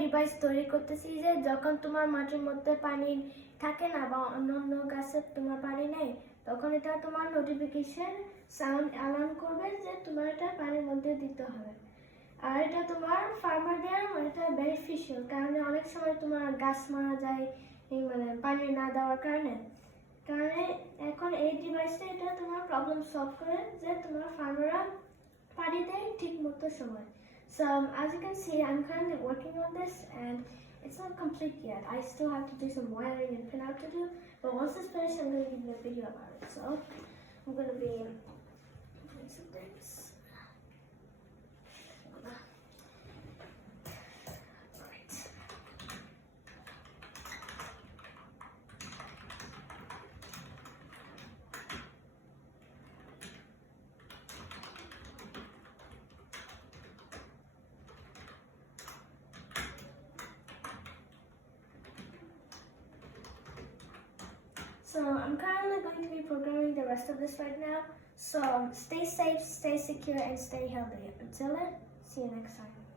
ডিভাইস তৈরি করতেছি যে যখন তোমার মাটির মধ্যে পানি থাকে না বা অন্য গাছে তোমার পানি নেই, তখন এটা তোমার নোটিফিকেশন সাউন্ড অ্যালার্ম করবে যে তোমার এটা পানির মধ্যে দিতে হবে। আর এটা তোমার ফার্মারদের এটা বেনিফিশিয়াল, কারণ অনেক সময় তোমার গাছ মারা যায় এই মানে পানি না দেওয়ার কারণে। এখন এই ডিভাইসটা এটা তোমার প্রবলেম সলভ করে যে তোমার ফার্মাররা পানি দেয় ঠিক মতো সময়। So as you can see, I'm currently working on this and it's not complete yet. I still have to do some wiring and pin out to do, but once it's finished, I'm going to give you a video about it. So I'm going to be doing some things. Alright. So I'm currently going to be programming the rest of this right now. So stay safe, stay secure, and stay healthy. Until then, see you next time.